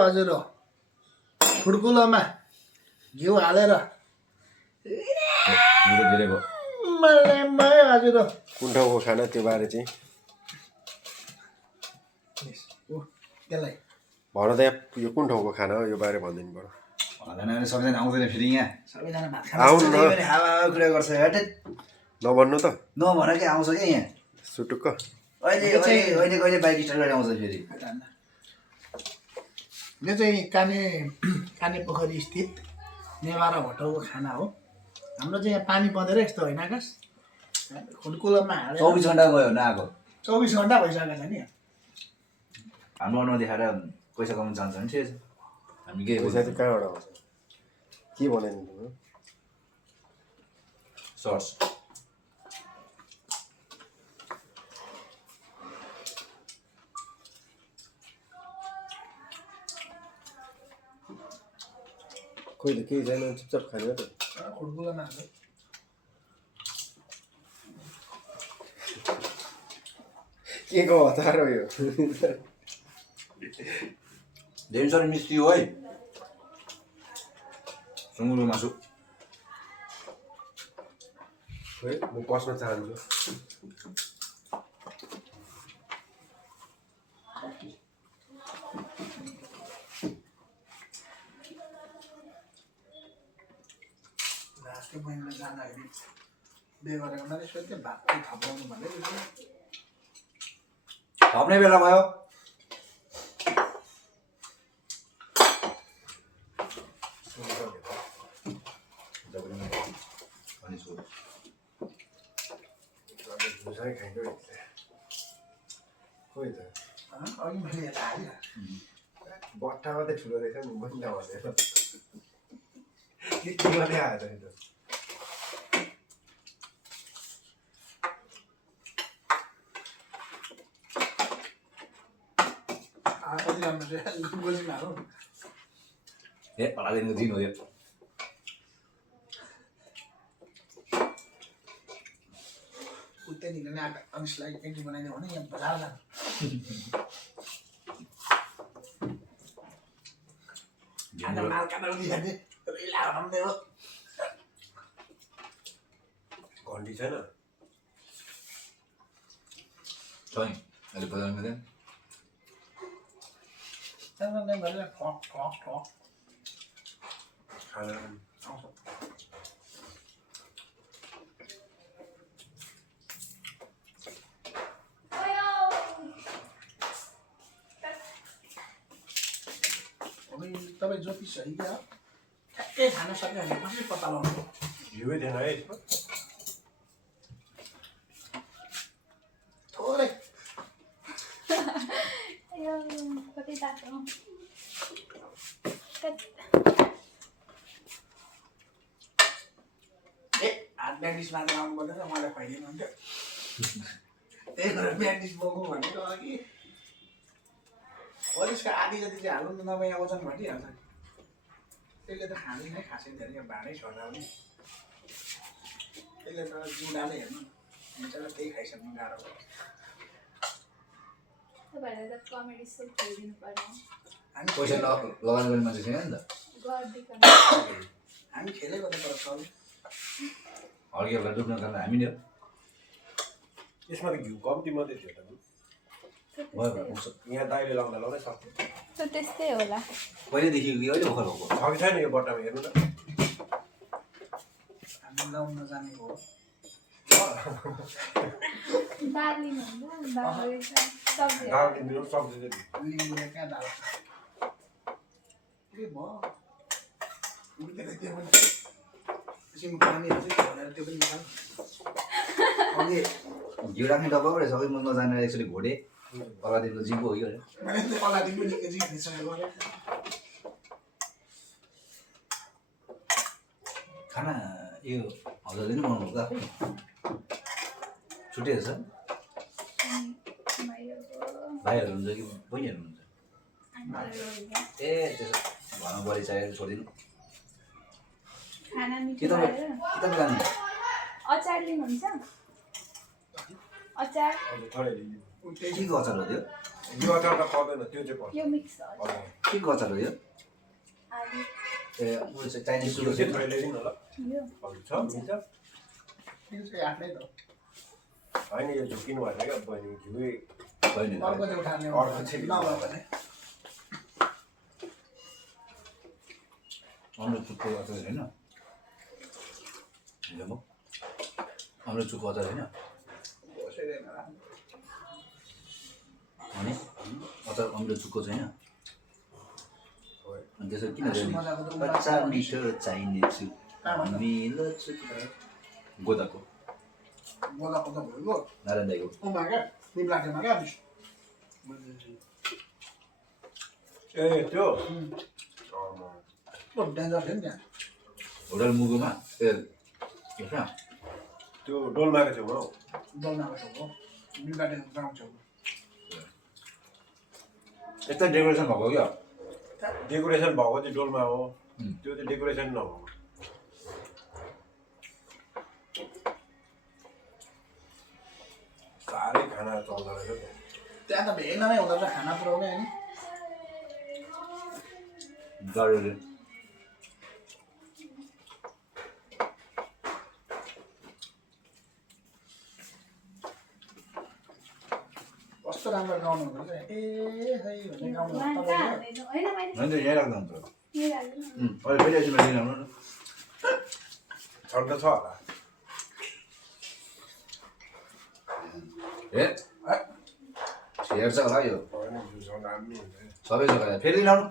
हजुर हो फुड्कुलोमा घिउ हालेर हजुर हो कुन ठाउँको खाना त्यो बारे चाहिँ त्यसलाई भन त यो कुन ठाउँको खाना हो यो बारे भनिदिनु पर्यो भन्दैन सबैजना आउँदैन फेरि यहाँ सबैजना भात आउनु न हावा कुरा गर्छ हेटे नभन्नु त नभन के आउँछ क्या यहाँ सुटुक्क अहिले कहिले बाइक स्टार्ट गरेर आउँछ फेरि यो चाहिँ काने पोखरी स्थित नेवारा होटलको खाना हो हाम्रो चाहिँ यहाँ पानी परेर यस्तो होइन आकाश फुड्कुलोमा हालेर 24 घन्टा गयो नआएको 24 घन्टा भइसकेको छ नि हाम्रो अनुहार देखाएर पैसा कमाउनु चाहन्छ भने ठिकै छ हामी के पैसा चाहिँ कहाँबाट आउँछ के बनाइदिनु तिम्रो सर्ट्स खोइ त केही छैन चुपचाप खाने त फुड्कुलोमा हाल्यो के को हतार हो यो धेरै साह्रो मिस्टी हो है सुँगुरको मासु खोइ म पस्न चाहन्छु लास्टको महिनामा जाँदाखेरि बिहे गरेको मात्रै सोध्थेँ भात थपाउनु भन्दै थप्ने बेला भयो भुसाइ खाइन्छ खोइ त अघि मैले यता हालेँ बट्टा मात्रै ठुलो रहेछ नि महिना भनेर के गर्दै आएछ नि त कति राम्रो चाहिँ गोजीमा हालौँ ए हरादिनको दिन हो यो उतै निक्लिने अंशलाई एकचोटि बनाइदियो भने यहाँ बजार जानु खाना माल काट्दा उठिहाल्ने रिला हराउँदै हो घन्टी छैन छ नि अहिले बजारमा चाहिँ त्यहाँदेखि गरेर ठक ठक ठक खाना आउँछ तपाईँ ज्योतिष है क्या ठ्याक्कै खान सक्यो भने कसरी पत्ता लगाउनु घिउै थिएन है यसमा थोरै कति तातो ए हात ब्यान्डिस मात्र आउनु पर्दैन मलाई खुवाइदिनु हुन्थ्यो त्यही भएर ब्यान्डिस बोक्नु भनेको अघि हो त्यसको आधी जति चाहिँ हाल्नु न नभए ओजन घटिहाल्छ त्यसले त खाँदैन खासै धेरै भाँडै छोडाउने त्यसले त जिउडाले हेर्नु हुन्छ र त्यही खाइसक्नु गाह्रो तपाईँहरूलाई त कमेडी सो खोलिदिनु पर्यो हामी पैसा लगानी गर्ने मान्छे छैन नि त गरिदिनु हामी खेलेको त तर चल्यो हर्केहरूलाई डुब्न कारण हामी नै हो यसमा त घिउ कम्ती मात्रै थियो त भयो पुग्छ यहाँ दाइले लाउँदा लाउँदै सक्थ्यो सो त्यस्तै होला पहिल्यैदेखि अहिले भर्खर भएको छ कि छैन यो बट्टामा हेर्नु न हामी लाउन नजानेको हो दाल लिनुहुन्छ दाल सब्जी दाल किनिदिनु सब्जी चाहिँ लिम्बूले कहाँ दाल के भयो उल्टेर त्यो पनि एकछिन पानीहरू चाहिँ खोलेर त्यो पनि निकाल अघि घिउ राख्ने डब्बा रहेछ सबै म नजानेर एकचोटि घोडे अगाडिको जिम्पो हो कि मैले त्यो अगाडि पनि जित्नेसँग गरेँ खाना यो हजुरले नै बनाउनु भएको आफै छुट्टै छ भाइहरू हुन्छ कि बहिनीहरू हुन्छ ए त्यसो घरमा बढी चाहिएर छोडिदिनु खाना के मिठो तपाईँ भएर लाने अचार लिनुहुन्छ अचार हजुर थोरै दिनु के को अचार हो त्यो यो अचार त पर्दैन त्यो चाहिँ पर्छ यो मिक्स हो हजुर के को अचार हो यो आलु ए उयो चाहिँ चाइनिज यो सुको चाहिँ थोरै ल्याइदिनु होला यो हजुर छ मिल्छ त्यो चाहिँ आफ्नै त हो। होइन यो झुकिनु भएन क्या बहिनी घिउ होइन अर्को चाहिँ उठाउने हो। अर्को चाहिँ नभयो भने अमृत चुकको अचार होइन हेलो अमृत चुकको अचार होइन बसेर राख्नु। अनि अचार अमृत चुकको छैन अनि त्यसरी किन हाँसु मजाको त अचार मिठो चाहिने छु मिलो छु गोदाको बोलाको त भइगयो नारायण दाईको उमा क्या निम्लाटेमा क्या ए त्यो डेन्जर थियो नि त्यहाँ होटल मुगुमा ए कहाँ त्यो डोल्माको छेउमा हौ डल्नाको छेउको निम्लाटेको गाउँ छेउको यता डेकोरेसन भएको क्या डेकोरेसन भएको चाहिँ डोल्मा हो त्यो चाहिँ डेकोरेसन नभएको साह्रै खाना चल्दो रहेछ त त्यहाँ त भेग नै हुँदो रहेछ खाना पुऱ्याउने होइन गाडीले कस्तो राम्रो गाउनु हुँदो रहेछ ए है भन्ने गाउनु होइन तपाईँले मैले होइन यहीँ राख्दा हुन्छ यो हाल्नु अहिले फेरि एकछिनमा लिन आउनु न छन् त छ होला ए हेर्छ होला यो होइन झुझाउनु दामी हुन्छ सबै जग्गा फेरि लिन आउनु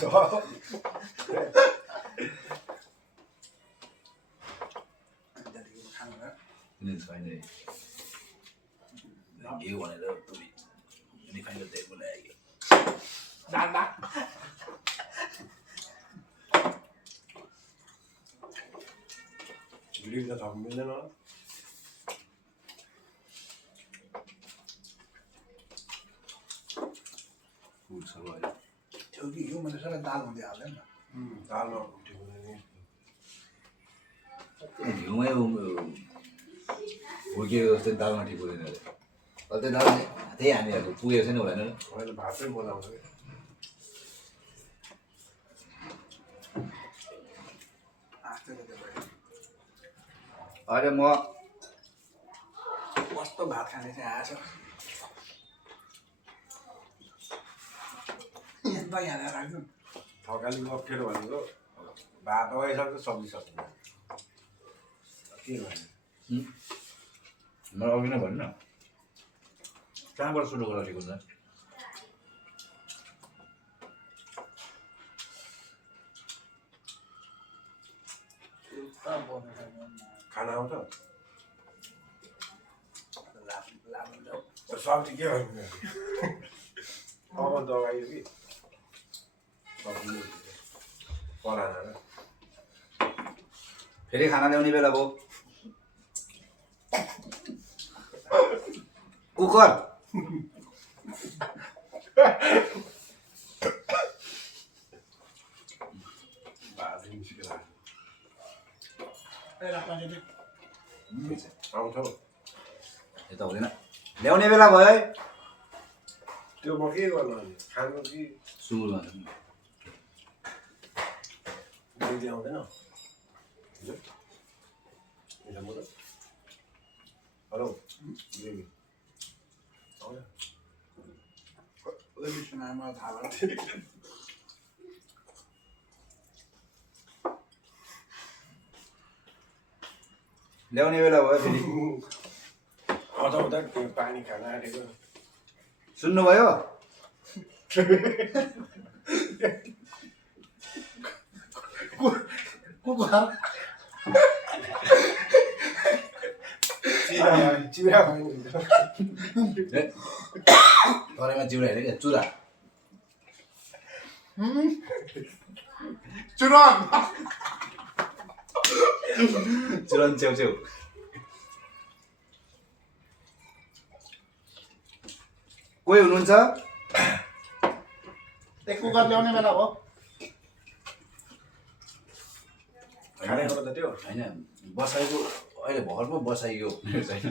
छ त्यहाँदेखिको खानु भयो छैन घिउ भनेर रिफाइन्ड तेल बोलायो दाल दाल भिडियो त थप्नु मिल्दैन होला फुड छ अहिले थियो कि यो मैले सबै दाल हुँदै हाल्दैन न दालमा ठिक हुँदैन घिउमै हुर्किएको जस्तै दालमा ठिक हुँदैन अरे त्यो दाल त्यही हामीहरूको पुगेको छैन भएन मैले भातै बनाउँछु क्या आस्ते गर्दै भयो अहिले म कस्तो भात खाने चाहिँ आएछ यता यहाँ राख्नु थकालीको अप्ठ्यारो भनेको भात अगाइसक्छ सब्जी सक्दैन के भन्ने मलाई अघि नै भन्नु न कहाँबाट सुरु गरेर ठिक हुन्छ खाना आउँछ लाग्नु सब्जी के भन्नु अब त अगाडि कि सब्जी पराना र फेरि खाना ल्याउने बेला भयो कुकर भात मुस्किल लाग्छ आउँछ हौ यता हुँदैन ल्याउने बेला भयो है त्यो म के गर्नु अनि खानु कि सुँगुरमा डेली आउँदैन हेलो डेली आउँछ मलाई थाहा भयो ल्याउने बेला भयो फेरि हटाउँदा त्यो पानी खान आँटेको सुन्नुभयो कुकुर चिरा भयो नि कराईमा चिउरा हेरेँ क्या चुरा चुरन चुरन छेउछेउ कोही हुनुहुन्छ एक कुकर ल्याउने बेला हो खाने हो त त्यो होइन बसाइको अहिले भर पो बसाइयो छैन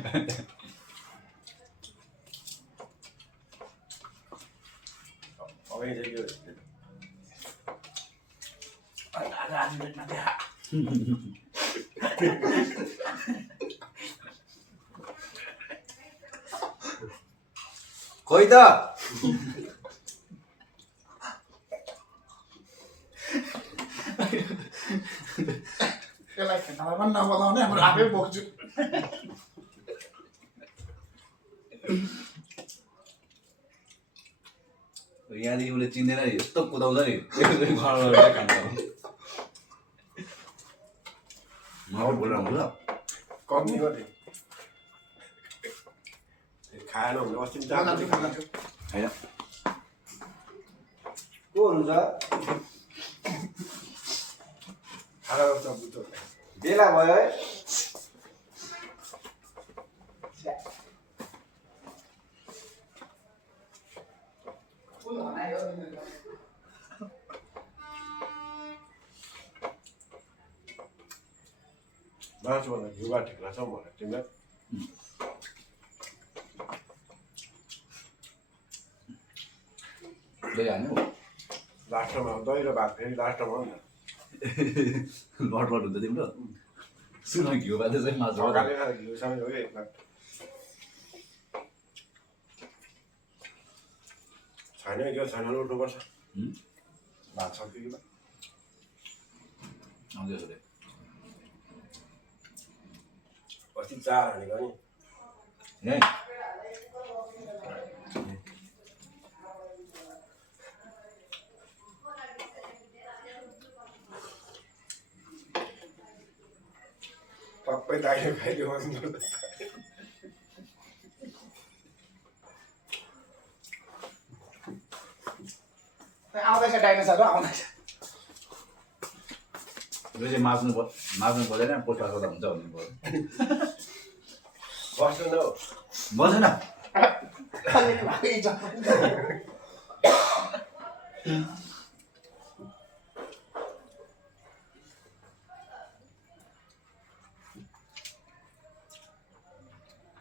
खोइ त त्यसलाई खेताला पनि नबोलाउने हाम्रो आफै बोक्छु यहाँदेखि उसले चिन्दैन नि यस्तो कुदाउँछ नि घरमा खान्छ मलाई बोलिरहनु ल कम्ती गरे खाएन भने अस्ति पनि चार होइन को हुनुहुन्छ खाएर बस्दा बुझ्छ बेला भयो है मासुभन्दा घिउवा ठिक लाग्छ मलाई तिमीलाई दही हाल्नु लास्टमा दही र भात फेरि लास्टमा हो नि लट हुन्छ तिम्रो सुन घिउ भात चाहिँ मासु झकाले खाएर घिउसँगै हो कि एक प्लेट छैन त्यो छैन भने उठ्नुपर्छ भात सक्यो कि आउँदैछ अरे अस्ति चार हानेको नि यहीँ सबै दाइले खाइदियो भने आउँदैछ डाइनोसर आउँदैछ यो चाहिँ मार्नु पर्दैन पोस्ट गर्दा हुन्छ भन्नु पर्यो बस्नु न हौ बसेन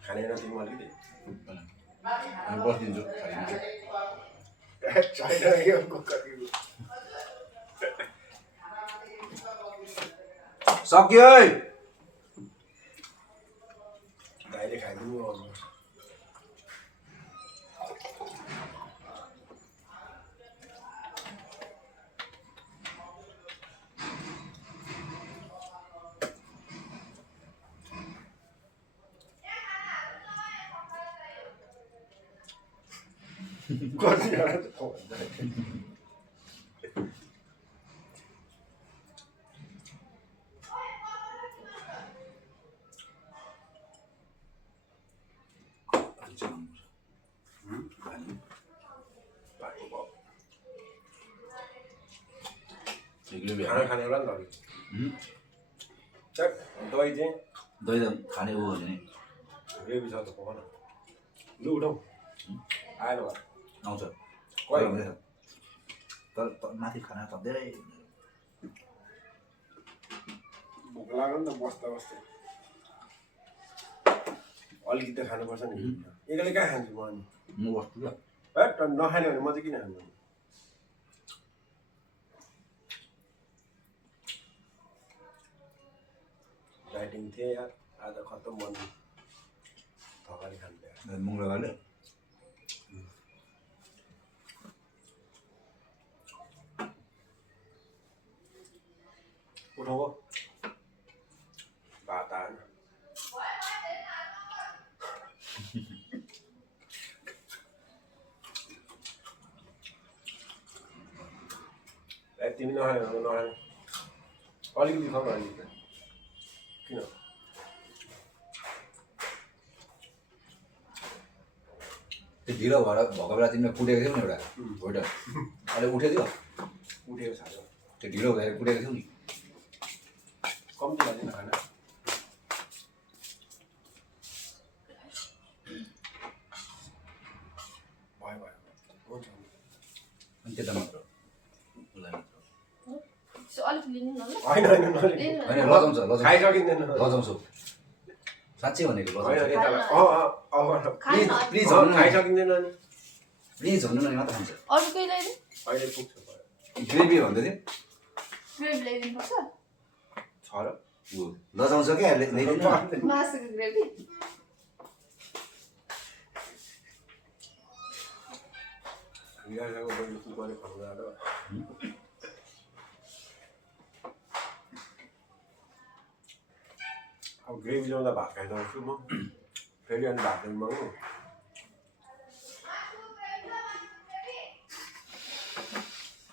खाने तिमी अलिकति बसिदिन्छु छैन यो कुकरको सक्यो है दाइले खाइदिनु आउनु खाना खाने होला नि त दही चाहिँ दही त खाने हो भने नि ग्रेभी छ त पकाउन लु उठौ आएन भयो आउँछ कोही तर माथि खाना त धेरै भोक लाग्यो नि त बस्दा बस्दै अलिकति त खानुपर्छ नि एक्लै कहाँ खान्छु म अनि म बस्छु ल हट नखाने भने म चाहिँ किन खान्छु डाइटिङ थिएँ यार आज खत्तम बन्द थकाली खानु मङ्गलबारले उठाउ भात आएन तिमी नखाने भने नखाने अलिकति खाऊ न अलिकति किन त्यो ढिलो भएर भएको बेला तिमीले कुटेको थियौ नि एउटा होइन अहिले उठेको थियो उठेको छ त्यो ढिलो भएर कुटेको थियौ नि कम्ती हाल्दैन खाना भयो भयो हुन्छ अनि त्यता मात्र उसलाई मात्र अलिक लिनु न ल होइन होइन नलिनु। होइन लजाउँछ खाइसकिँदैन लजाउँछु साँच्चै भनेको होइन लजाउँछ यतालाई खाएन प्लिज अँ भन्नु न खाइसकिँदैन नि प्लिज भन्नु न मात्र खान्छ अरू केही ल्याइदिनु अहिले पुग्छ भयो ग्रेभी भन्दै थियो ग्रेभ ल्याइदिनु पर्छ छ छ र ऊ लजाउँछ क्या ल्याइदिनु मासुको ग्रेभी रियाको बहिनी कुकरले खानु गएर अब ग्रेभी ल्याउँदा भात खाइदिन्छु म फेरि अनि भात पनि माग्नु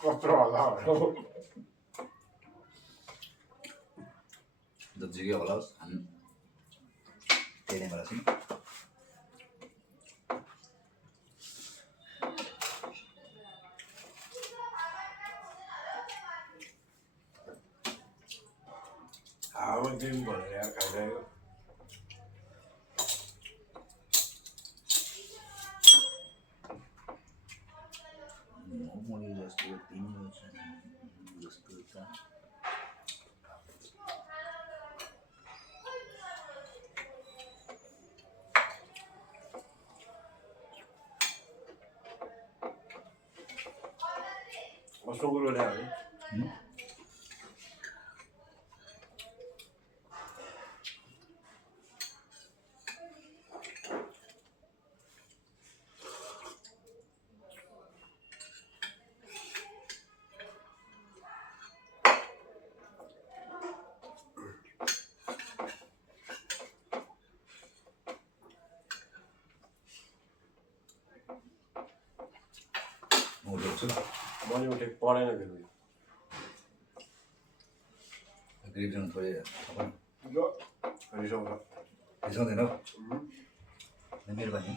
कत्रो होला जतिकै होला खानु त्यही नै बेला छौँ हावामा ग्रेभी भनेर यार खाइरहेको मोमो जस्तो तिम्रो जस्तो छ सुँगुरो ल्यायो म ल्याउँछु मैले उठेको पढेन फेरि ग्रेभीसँग थोरै रिसाउँछ रिसाउँदैन मेरो पनि